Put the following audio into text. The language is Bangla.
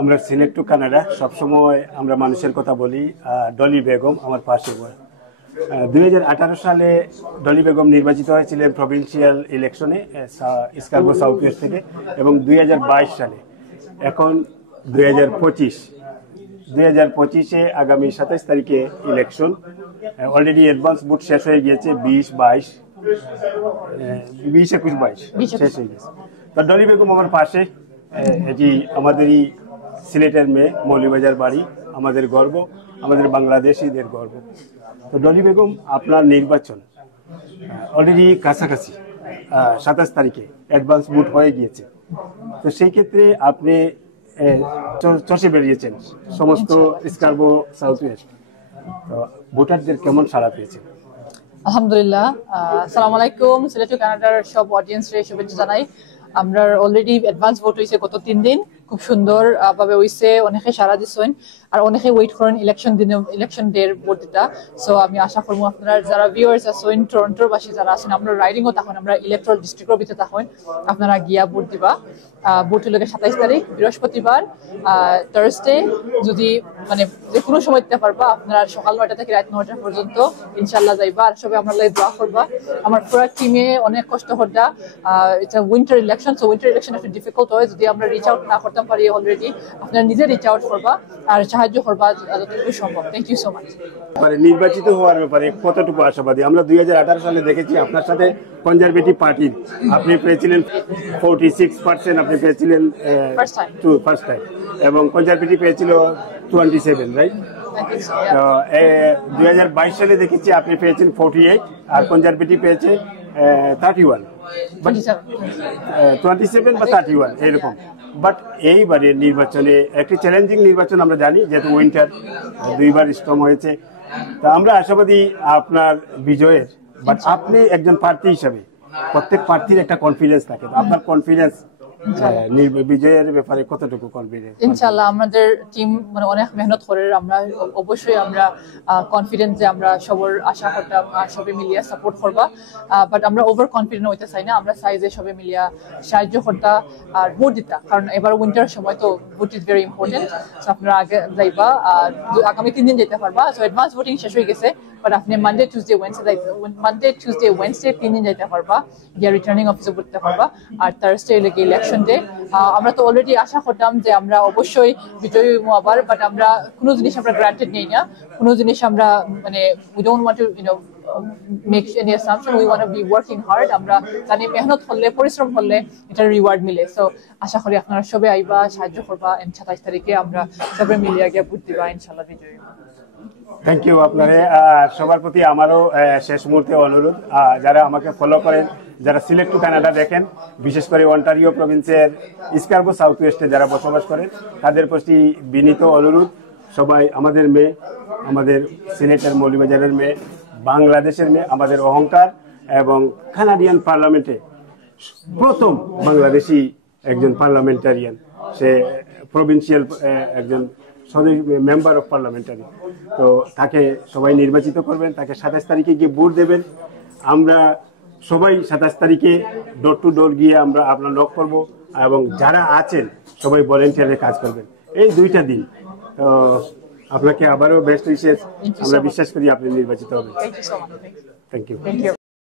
আমরা সিলেক্ট টু কানাডা সবসময় আমরা মানুষের কথা বলি। ডলি বেগম আমার পাশে বয়। 2018 সালে ডলি বেগম নির্বাচিত হয়েছিলেন প্রভিন্সিয়াল ইলেকশনে স্কারবো সাউথ ওয়েস্ট থেকে, এবং 2022 সালে, এখন 2025-এ আগামী 27 তারিখে ইলেকশন। অলরেডি অ্যাডভান্স ভোট শেষ হয়ে গিয়েছে, 20-22 শেষ হয়ে গেছে। তো ডলি বেগম আমার পাশে, এটি আমাদেরই সিলেটের মেয়ে, মৌলভীবাজার বাড়ি, আমাদের গর্ব, আমাদের বাংলাদেশিদের গর্ব। তো ডলি বেগম, আপনার নির্বাচন অলরেডি কাছাকাছি, 27 তারিখে অ্যাডভান্স ভোট হয়ে গিয়েছে। তো সেই ক্ষেত্রে আপনি চষে বেরিয়েছেন সমস্ত স্কারবো সাউথ ওয়েস্ট। তো ভোটারদের কেমন সাড়া পেয়েছেন? আলহামদুলিল্লাহ। আসসালামু আলাইকুম। সিলেট টু কানাডার সব অডিয়েন্সরে শুভেচ্ছা জানাই। আমরা অলরেডি অ্যাডভান্স ভোট হয়েছে গত 3 দিন, খুব সুন্দর ভাবে হয়েছে। অনেকে সারা দিচ্ছেন আর অনেকে ওয়েট করেন ইলেকশন ডের ভোট দিতা। সো আমি আশা করবো আপনারা যারা ভিউয়ার্স আছেন, টরন্টোর বাসী যারা আছেন, আমরা রাইডিংও তখন আমরা ইলেকট্রাল ডিস্ট্রিক্টের ভিতরে তখন আপনারা গিয়া ভোট দিবা। ভোট হলো 27 তারিখ বৃহস্পতিবার, থার্সডে। যদি মানে যে কোনো সময় দিতে পারবা আপনারা, সকাল 9টা থেকে রাত 9টা পর্যন্ত ইনশাল্লাহ যাইবা। আর সবাই আমরা দোয়া করবা। আমার পুরো টিমে অনেক কষ্ট করতা। এটা winter election, so winter election একটু ডিফিকাল্ট হয়। যদি আমরা রিচ আউট না করতে পারি অলরেডি, আপনারা নিজে রিচ আউট করবা আর সাহায্য করবা যতটুকু সম্ভব। Thank you so much. নির্বাচিত হওয়ার ব্যাপারে কতটুকু আশাবাদী? আমরা 2018 সালে দেখেছি আপনার সাথে কনজারভেটিভ পার্টির আপনি পেয়েছিলেন 46%, আপনি পেয়েছিলেন ফার্স্ট টাইম, এবং কনজারভেটিভ পেয়েছিল 27, রাইট? 2022 সালে দেখেছি আপনি পেয়েছেন 48 আর কনজারভেটিভ পেয়েছে 31, 27 বা 31 এরকম। বাট এইবারে নির্বাচনে একটি চ্যালেঞ্জিং নির্বাচন আমরা জানি, যেহেতু উইন্টার 2বার স্ট্রং হয়েছে। তা আমরা আশাবাদী আপনার বিজয়ের। বাট আপনি একজন প্রার্থী হিসাবে, প্রত্যেক প্রার্থীর একটা কনফিডেন্স থাকে, আপনার কনফিডেন্স বিজয়ের ব্যাপারে কতটুকু কনফিডেন্স? ইনশাআল্লাহ আমাদের টিম মানে অনেক মেহনত করে। আমরা অবশ্যই আমরা কনফিডেন্ট যে আমরা সবার আশা করতাম আর সবাই মিলিয়ে সাপোর্ট করবা। বাট আমরা ওভার কনফিডেন্ট হইতে চাই না। আমরা চাই যে সবাই মিলিয়ে সাহায্য করতা আর ভোট দিতা, কারণ এবার উইন্টার সময় তো vote is very important. So আপনারা আগে যাইবা, আগামী 3 দিন যেতে পারবা। সো অ্যাডভান্স ভোটিং শেষ হয়ে গেছে, বাট আপনি মানডে টিউসডে ওয়েডনেসডে 3 দিন যেতে পারবা, গিয়ে রিটার্নিং অফিসে ভোট দিতে পারবা। আর থার্সডে লেগে ইলেকশন ডে। আমরা তো অলরেডি আশা করতাম যে আমরা অবশ্যই বিজয়ী হবো আবার, বাট আমরা কোনো জিনিস আমরা গ্রান্টেড নেই না। কোনো জিনিস আমরা মানে we don't want to make any assumption, we want to be working hard. আমরা জানি মেহনত করলে, পরিশ্রম করলে এটা রিওয়ার্ড মিলে। সো আশা করি আপনারা সবাই আইবা, সাহায্য করবা। 27 তারিখে আমরা সবাই মিলিয়ে গিয়ে ভোট দিবা, ইনশাল্লাহ বিজয়ী। থ্যাংক ইউ আপনারে। সবার প্রতি আমারও শেষ মুহূর্তে অনুরোধ, যারা আমাকে ফলো করেন, যারা সিলেক্ট টু কানাডা দেখেন, বিশেষ করে অন্টারিও প্রভিন্সের স্কারবো সাউথ ওয়েস্টে যারা বসবাস করেন, তাদের প্রতি বিনীত অনুরোধ, সবাই আমাদের মেয়ে, আমাদের সিলেটের মৌলভীবাজারের মেয়ে, বাংলাদেশের মেয়ে, আমাদের অহংকার। এবং কানাডিয়ান পার্লামেন্টে প্রথম বাংলাদেশি একজন পার্লামেন্টারিয়ান, সে প্রভিন্সিয়াল একজন মেম্বার অফ পার্লামেন্টারি। তো তাকে সবাই নির্বাচিত করবেন, তাকে 27 তারিখে গিয়ে ভোট দেবেন। আমরা সবাই 27 তারিখে ডোর টু ডোর গিয়ে আমরা আপনার নক করবো, এবং যারা আছেন সবাই ভলেন্টিয়ারে কাজ করবেন এই 2টা দিন। তো আপনাকে আবারও বেস্ট উইশেস। আমরা বিশ্বাস করি আপনি নির্বাচিত হবেন। Thank you.